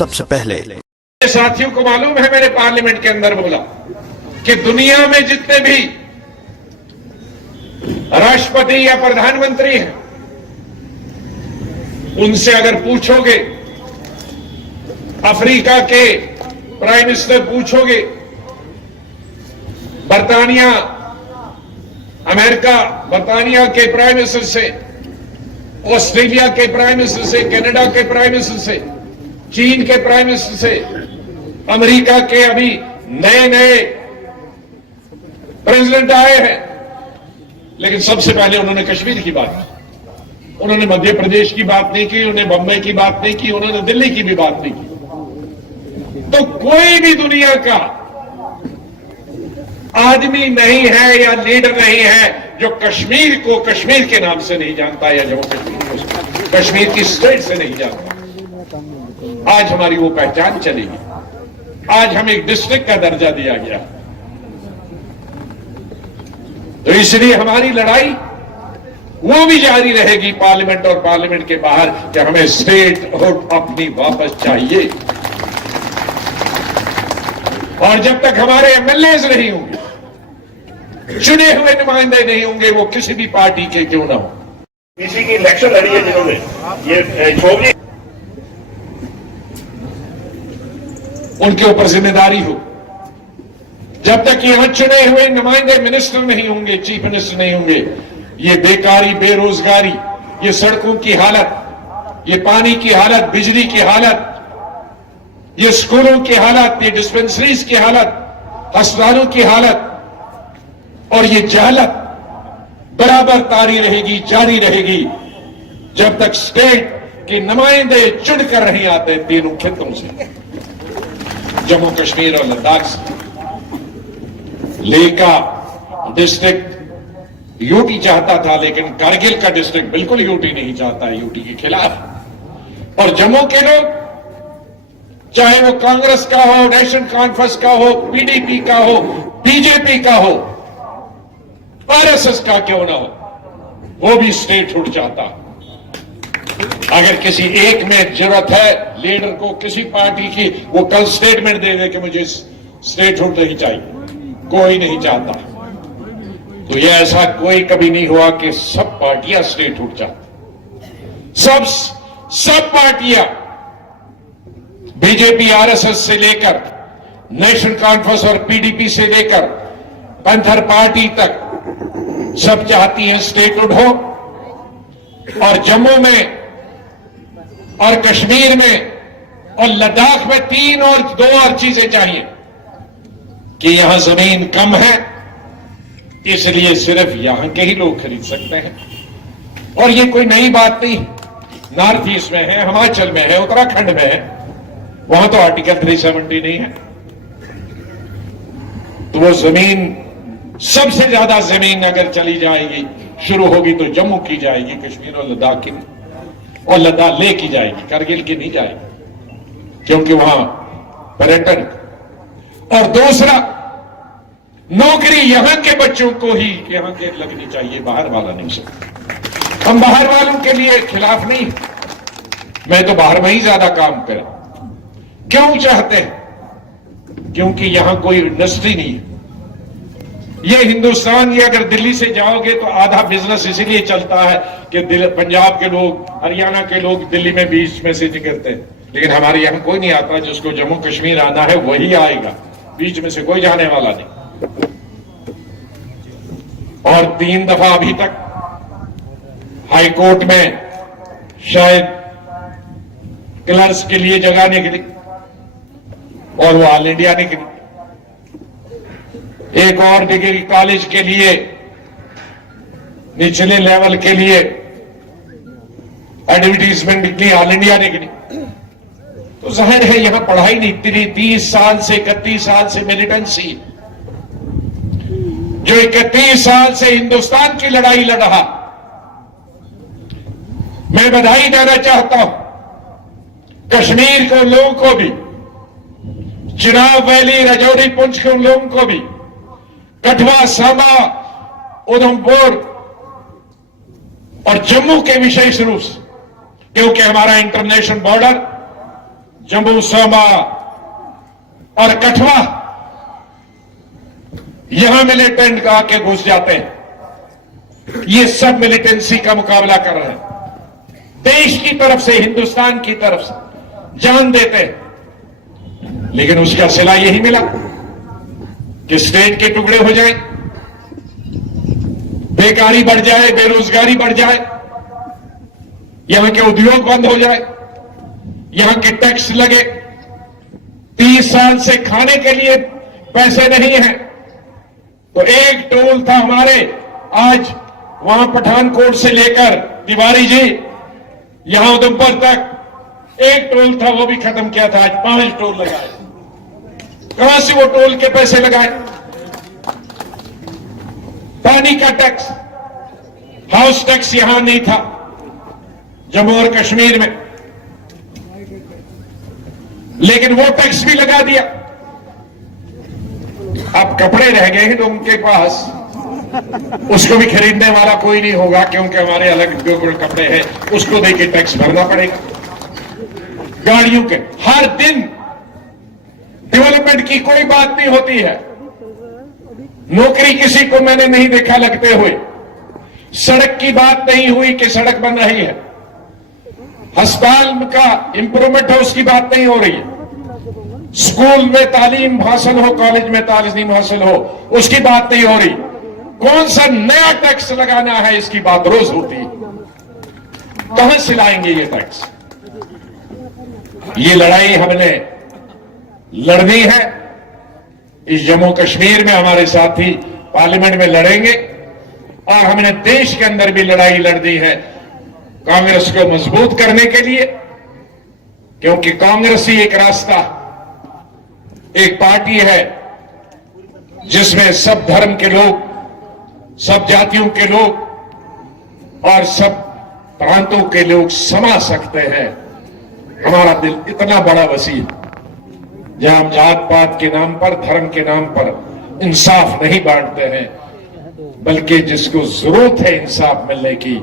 सबसे पहले। साथियों को मालूम है, मैंने पार्लियामेंट के अंदर बोला कि दुनिया में जितने भी राष्ट्रपति या प्रधानमंत्री हैं, उनसे अगर पूछोगे, अफ्रीका के प्राइम मिनिस्टर पूछोगे, बर्तानिया के प्राइम मिनिस्टर से, ऑस्ट्रेलिया के प्राइम मिनिस्टर से, कनाडा के प्राइम मिनिस्टर से, चीन के प्राइम मिनिस्टर से, अमेरिका के अभी नए नए प्रेसिडेंट आए हैं, लेकिन सबसे पहले उन्होंने कश्मीर की बात की, उन्होंने मध्य प्रदेश की बात नहीं की, उन्होंने बंबई की बात नहीं की, उन्होंने दिल्ली की भी बात नहीं की। तो कोई भी दुनिया का आदमी नहीं है या लीडर नहीं है जो कश्मीर को कश्मीर के नाम से नहीं जानता या जम्मू कश्मीर को कश्मीर की स्टेट से नहीं जानता। आज हमारी वो पहचान चलेगी, आज हमें एक डिस्ट्रिक्ट का दर्जा दिया गया, तो इसलिए हमारी लड़ाई वो भी जारी रहेगी पार्लियामेंट और पार्लियामेंट के बाहर कि हमें स्टेट और अपनी वापस चाहिए। और जब तक हमारे एमएलएज नहीं होंगे, चुने हुए नुमाइंदे नहीं होंगे, वो किसी भी पार्टी के क्यों ना हो। किसी की इलेक्शन लड़ी है जिन्होंने ये छोड़ी, उनके ऊपर जिम्मेदारी हो। जब तक यहां चुने हुए नुमाइंदे मिनिस्टर नहीं होंगे, चीफ मिनिस्टर नहीं होंगे, ये बेकारी, बेरोजगारी, ये सड़कों की हालत, ये पानी की हालत, बिजली की हालत, ये स्कूलों की हालत, ये डिस्पेंसरीज की हालत, अस्पतालों की हालत और ये जहालत बराबर तारी रहेगी, जारी रहेगी, जब तक स्टेट के नुमाइंदे चुनकर नहीं आते तीनों खित्तों से, जम्मू कश्मीर और लद्दाख से। लेह का डिस्ट्रिक्ट यूटी चाहता था, लेकिन कारगिल का डिस्ट्रिक्ट बिल्कुल यूटी नहीं चाहता है, यूटी के खिलाफ। और जम्मू के लोग, चाहे वो कांग्रेस का हो, नेशनल कॉन्फ्रेंस का हो, पीडीपी का हो, बीजेपी का हो, आरएसएस का क्यों ना हो, वो भी स्टेटहुड चाहता। अगर किसी एक में जरूरत है लीडर को किसी पार्टी की, वो कल स्टेटमेंट दे दे कि मुझे स्टेटहुड नहीं चाहिए, कोई नहीं चाहता। तो ये ऐसा कोई कभी नहीं हुआ कि सब पार्टियां स्टेटहुड चाहती। सब पार्टियां, बीजेपी आरएसएस से लेकर नेशनल कॉन्फ्रेंस और पीडीपी से लेकर पैंथर पार्टी तक, सब चाहती हैं स्टेटहुड हो। और जम्मू में और कश्मीर में और लद्दाख में दो और चीजें चाहिए कि यहां जमीन कम है, इसलिए सिर्फ यहां के ही लोग खरीद सकते हैं। और ये कोई नई बात नहीं, नॉर्थ ईस्ट में है, हिमाचल में है, उत्तराखंड में है, वहां तो आर्टिकल 370 नहीं है। तो वो जमीन, सबसे ज्यादा जमीन अगर चली जाएगी, शुरू होगी तो जम्मू की जाएगी, कश्मीर और लद्दाख की, और लद्दाख ले की जाएगी, कारगिल की नहीं जाएगी, क्योंकि वहां पर्यटन। और दूसरा, नौकरी यहां के बच्चों को ही यहां के लगनी चाहिए, बाहर वाला नहीं सकता। हम बाहर वालों के लिए खिलाफ नहीं, मैं तो बाहर में ही ज्यादा काम करें। क्यों चाहते हैं? क्योंकि यहां कोई इंडस्ट्री नहीं है। ये हिंदुस्तान, ये अगर दिल्ली से जाओगे तो आधा बिजनेस इसीलिए चलता है कि पंजाब के लोग, हरियाणा के लोग दिल्ली में बीच में से निकलते हैं, लेकिन हमारे यहां कोई नहीं आता। जिसको जम्मू कश्मीर आना है वही आएगा, बीच में से कोई जाने वाला नहीं। और 3 दफा अभी तक हाई कोर्ट में शायद क्लर्क्स के लिए जगह निकली और वो ऑल इंडिया निकली। एक और डिग्री कॉलेज के लिए, निचले लेवल के लिए एडवर्टीजमेंट निकली, ऑल इंडिया निकली। तो जाहिर है यहां पढ़ाई नहीं, 30 साल से 31 साल से मिलिटेंसी, जो 31 साल से हिंदुस्तान की लड़ाई लड़ रहा, मैं बधाई देना चाहता हूं कश्मीर के लोगों को भी, चिनाब वैली, राजौरी, पुंछ के उन लोगों को भी, कठुआ, सांबा, उधमपुर और जम्मू के विशेष रूप से, क्योंकि हमारा इंटरनेशनल बॉर्डर जम्मू सोमा और कठुआ, यहां मिलिटेंट आके घुस जाते हैं। ये सब मिलिटेंसी का मुकाबला कर रहे हैं। देश की तरफ से, हिंदुस्तान की तरफ से जान देते हैं, लेकिन उसका सिला यही मिला कि स्टेट के टुकड़े हो जाए, बेकारी बढ़ जाए, बेरोजगारी बढ़ जाए, यहां के उद्योग बंद हो जाए, यहां के टैक्स लगे। 30 साल से खाने के लिए पैसे नहीं है, तो एक टोल था हमारे, आज वहां पठानकोट से लेकर तिवारी जी यहां उधमपुर तक एक टोल था, वो भी खत्म किया था। आज 5 टोल लगाए। कहां से वो टोल के पैसे लगाए? पानी का टैक्स, हाउस टैक्स यहां नहीं था जम्मू और कश्मीर में, लेकिन वो टैक्स भी लगा दिया। अब कपड़े रह गए हैं लोगों के पास, उसको भी खरीदने वाला कोई नहीं होगा, क्योंकि हमारे अलग जो कपड़े हैं उसको देके टैक्स भरना पड़ेगा। गाड़ियों के हर दिन डेवलपमेंट की कोई बात नहीं होती है। नौकरी किसी को मैंने नहीं देखा लगते हुए। सड़क की बात नहीं हुई कि सड़क बन रही है, अस्पताल का इंप्रूवमेंट है उसकी बात नहीं हो रही है, स्कूल में तालीम हासिल हो, कॉलेज में तालीम हासिल हो, उसकी बात नहीं हो रही। कौन सा नया टैक्स लगाना है इसकी बात रोज होती है। कहां से लाएंगे ये टैक्स? ये लड़ाई हमने लड़नी है। इस जम्मू कश्मीर में हमारे साथी पार्लियामेंट में लड़ेंगे, और हमने देश के अंदर भी लड़ाई लड़नी है कांग्रेस को मजबूत करने के लिए, क्योंकि कांग्रेस ही एक रास्ता, एक पार्टी है जिसमें सब धर्म के लोग, सब जातियों के लोग और सब प्रांतों के लोग समा सकते हैं। हमारा दिल इतना बड़ा वसी है, जहां हम जात पात के नाम पर, धर्म के नाम पर इंसाफ नहीं बांटते हैं, बल्कि जिसको जरूरत है इंसाफ मिलने की,